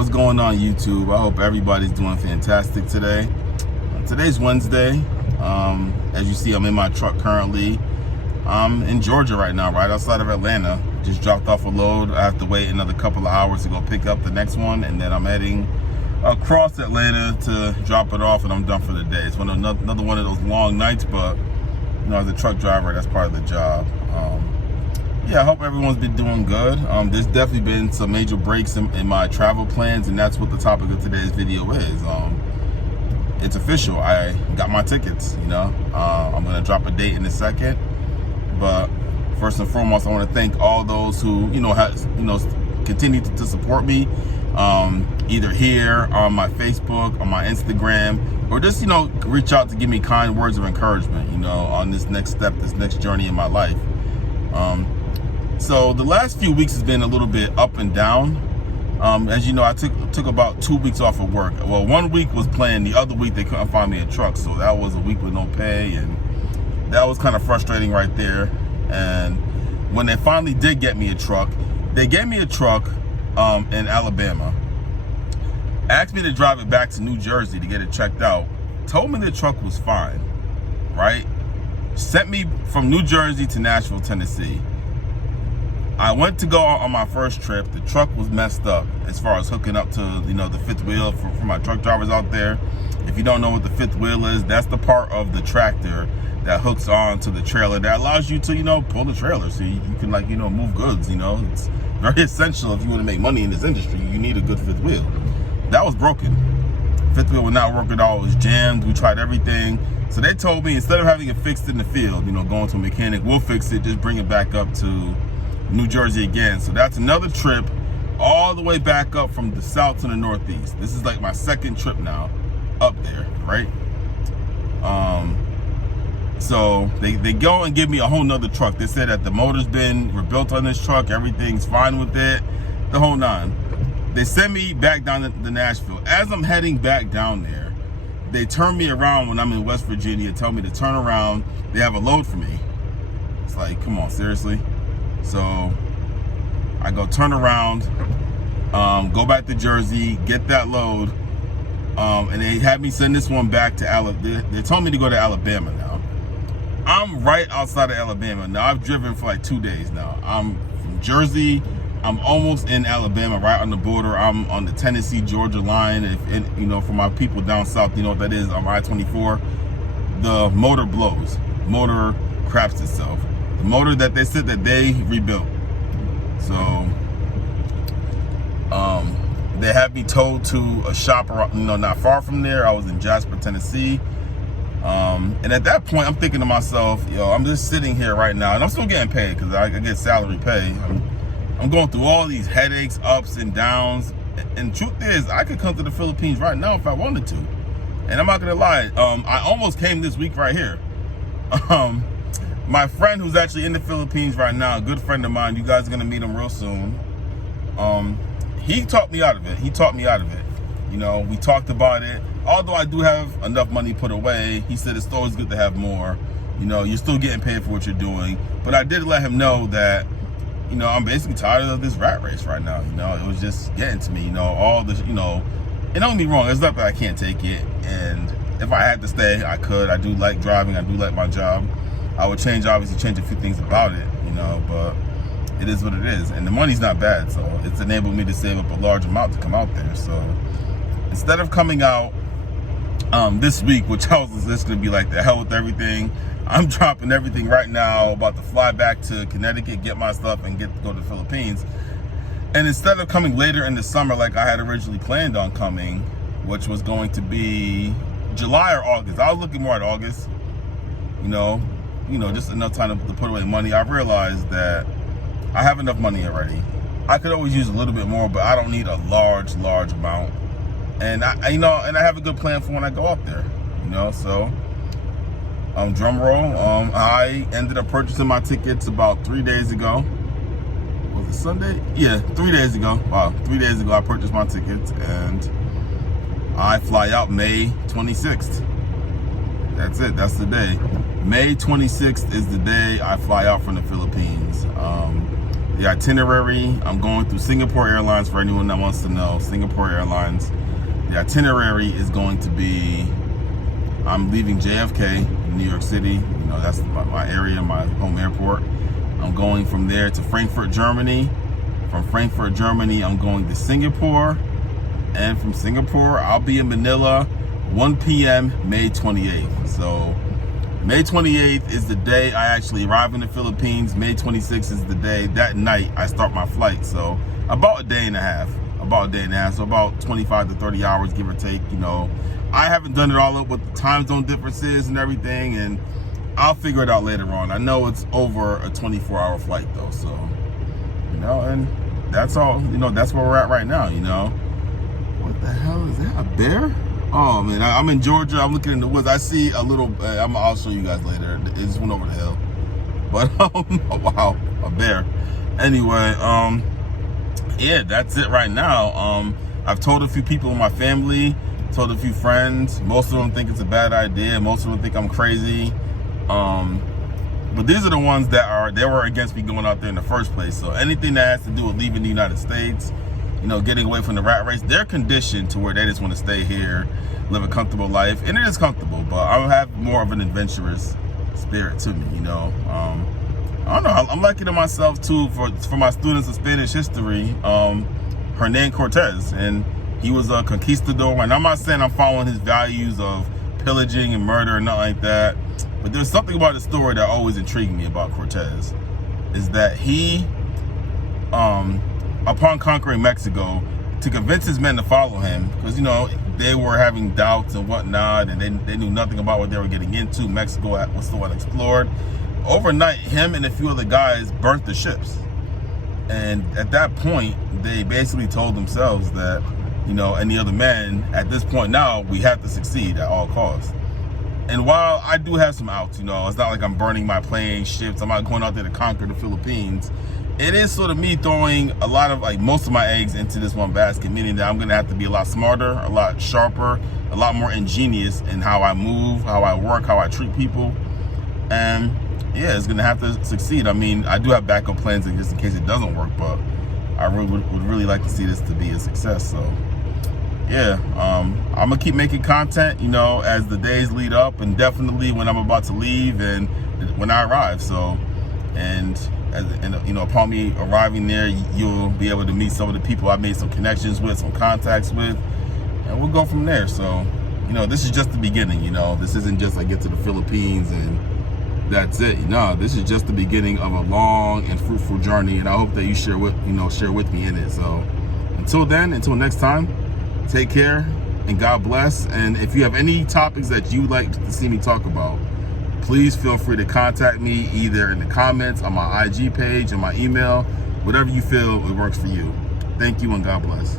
what's going on YouTube? I hope everybody's doing fantastic today. Today's Wednesday. As you see, I'm in my truck currently. I'm in Georgia right now, right outside of Atlanta. Just dropped off a load. I have to wait another couple of hours to go pick up the next one, and then I'm heading across Atlanta to drop it off, and I'm done for the day. It's another one of those long nights, but you know, as a truck driver, that's part of the job. Yeah, I hope everyone's been doing good. There's definitely been some major breaks in my travel plans, and that's what the topic of today's video is. It's official. I got my tickets, you know. I'm gonna drop a date in a second, but first and foremost, I want to thank all those who, continue to support me, either here on my Facebook, on my Instagram, or just, reach out to give me kind words of encouragement, on this next step, this next journey in my life. So the last few weeks has been a little bit up and down. As you know, I took about 2 weeks off of work. Well, 1 week was planned. The other week they couldn't find me a truck, so that was a week with no pay, and that was kind of frustrating right there. And when they finally did get me a truck, they gave me a truck in Alabama. Asked me to drive it back to New Jersey to get it checked out. Told me the truck was fine, right? Sent me from New Jersey to Nashville, Tennessee. I went to go on my first trip. The truck was messed up as far as hooking up to, the fifth wheel for my truck drivers out there. If you don't know what the fifth wheel is, that's the part of the tractor that hooks on to the trailer that allows you to, pull the trailer so you can, move goods, It's very essential if you want to make money in this industry. You need a good fifth wheel. That was broken. Fifth wheel would not work at all. It was jammed. We tried everything. So they told me, instead of having it fixed in the field, going to a mechanic, we'll fix it, just bring it back up to New Jersey again. So that's another trip all the way back up from the south to the northeast. This is like my second trip now up there, right? So they go and give me a whole nother truck. They said that the motor's been rebuilt on this truck, everything's fine with it, the whole nine. They send me back down to Nashville. As I'm heading back down there, they turn me around when I'm in West Virginia, tell me to turn around. They have a load for me. It's like, come on, seriously? So I go turn around, go back to Jersey, get that load, and they had me send this one back to Alabama. They told me to go to Alabama now. I'm right outside of Alabama. Now I've driven for like 2 days now. I'm from Jersey. I'm almost in Alabama, right on the border. I'm on the Tennessee-Georgia line. For my people down south, you know what that is, on I-24. The motor blows. Motor craps itself. The motor that they said that they rebuilt. So they had me towed to a shop not far from there. I was in Jasper, Tennessee. And at that point, I'm thinking to myself, I'm just sitting here right now, and I'm still getting paid because I get salary pay. I'm going through all these headaches, ups and downs. And the truth is, I could come to the Philippines right now if I wanted to. And I'm not gonna lie, I almost came this week right here. My friend who's actually in the Philippines right now, a good friend of mine, you guys are gonna meet him real soon. He talked me out of it. We talked about it. Although I do have enough money put away, he said it's always good to have more. You're still getting paid for what you're doing. But I did let him know that, I'm basically tired of this rat race right now. It was just getting to me, all this, and don't get me wrong, it's not that I can't take it. And if I had to stay, I could. I do like driving. I do like my job. I would obviously change a few things about it, but it is what it is. And the money's not bad, so it's enabled me to save up a large amount to come out there. So instead of coming out this week, which I was just gonna be like, the hell with everything, I'm dropping everything right now, about to fly back to Connecticut, get my stuff, and go to the Philippines. And instead of coming later in the summer like I had originally planned on coming, which was going to be July or August, I was looking more at August, just enough time to put away money. I realized that I have enough money already. I could always use a little bit more, but I don't need a large amount. And I have a good plan for when I go up there, so drum roll. I ended up purchasing my tickets about 3 days ago. Was it Sunday? Yeah, 3 days ago. Wow, 3 days ago I purchased my tickets, and I fly out May 26th. That's it. That's the day. May 26th is the day I fly out from the Philippines. The itinerary, I'm going through Singapore Airlines for anyone that wants to know. Singapore Airlines. The itinerary is going to be, I'm leaving JFK in New York City. You know, that's my area, my home airport. I'm going from there to Frankfurt, Germany. From Frankfurt, Germany, I'm going to Singapore. And from Singapore, I'll be in Manila 1 p.m. May 28th. So May 28th is the day I actually arrive in the Philippines. May 26th is the day, that night, I start my flight. So about a day and a half. So about 25 to 30 hours, give or take. You know, I haven't done it all up with the time zone differences and everything, and I'll figure it out later on. I know it's over a 24-hour flight though, so, you know, and that's all, you know, that's where we're at right now, you know. What the hell is that, a bear? Oh man, I'm in Georgia. I'm looking in the woods. I see a little. I'll show you guys later. It just went over the hill. But oh, wow, a bear. Anyway, yeah, that's it right now. I've told a few people in my family, told a few friends. Most of them think it's a bad idea. Most of them think I'm crazy. But these are the ones that were against me going out there in the first place. So anything that has to do with leaving the United States, you know, getting away from the rat race, they're conditioned to where they just want to stay here, live a comfortable life. And it is comfortable, but I have more of an adventurous spirit to me, you know. I don't know, I'm lucky to myself too, for my students of Spanish history, Hernan Cortez, and he was a conquistador. And I'm not saying I'm following his values of pillaging and murder and nothing like that, but there's something about the story that always intrigued me about Cortez, is that he, upon conquering Mexico, to convince his men to follow him, because, you know, they were having doubts and whatnot, and they knew nothing about what they were getting into. Mexico was still unexplored. Overnight, him and a few other guys burnt the ships. And at that point, they basically told themselves that, you know, and the other men, at this point now, we have to succeed at all costs. And while I do have some outs, you know, it's not like I'm burning my plane, ships, I'm not going out there to conquer the Philippines. It is sort of me throwing a lot of, like, most of my eggs into this one basket, meaning that I'm going to have to be a lot smarter, a lot sharper, a lot more ingenious in how I move, how I work, how I treat people. And yeah, it's going to have to succeed. I mean, I do have backup plans just in case it doesn't work, but I would really like to see this to be a success. So yeah, I'm going to keep making content, you know, as the days lead up, and definitely when I'm about to leave and when I arrive. So, and you know, upon me arriving there, you'll be able to meet some of the people I made some connections with, some contacts with, and we'll go from there. So, you know, this is just the beginning. You know, this isn't just I get to the Philippines and that's it. No, this is just the beginning of a long and fruitful journey, and I hope that you share with me in it. So, until then, until next time, take care and God bless. And if you have any topics that you'd like to see me talk about, please feel free to contact me either in the comments, on my IG page, on my email, whatever you feel it works for you. Thank you and God bless.